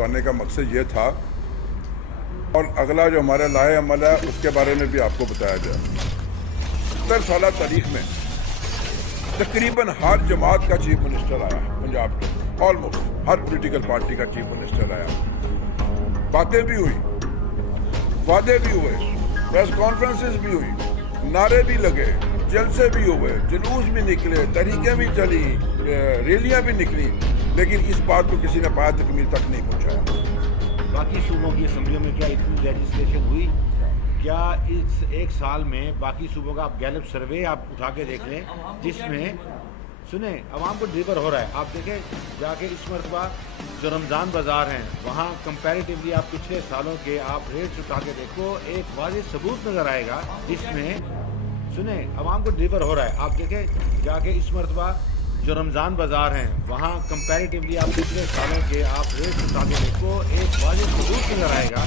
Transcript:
बुलाने का मकसद ये था और अगला जो हमारा लाए अमल है उसके बारे में भी आपको बताया जाए। 70 साल तारीख में तकरीबन हर जमात का चीफ मिनिस्टर आया पंजाब के, ऑलमोस्ट हर पॉलिटिकल पार्टी का चीफ मिनिस्टर आया। बातें भी हुई, वादे भी हुए, प्रेस कॉन्फ्रेंसेस भी हुई, नारे भी लगे, जलसे भी हुए, जुलूस भी निकले, तहरीकें भी चली, रैलियां भी निकली, लेकिन इस बात को किसी ने पाया तकमील तक नहीं पहुंचाया। बाकी सूबों की असम्बलियों में क्या इतनी लेजिस्लेशन हुई? क्या इस एक साल में बाकी सूबों का आप गैलप सर्वे आप उठा के देख लें, जिसमें सुने अवाम को डिलीवर हो रहा है। आप देखें जाके इस मरतबा जो रमज़ान बाज़ार हैं वहाँ कंपैरेटिवली आप पिछले सालों के आप रेट्स उठा के देखो, एक वाज़ेह सबूत नज़र आएगा जिसमें सुने अवाम को डिलीवर हो रहा है। आप देखें जाके इस मरतबा जो रमज़ान बाज़ार हैं वहाँ कंपैरेटिवली आप पिछले सालों के आप रेट्स उठा के देखो, एक वाज़ेह सबूत नज़र आएगा।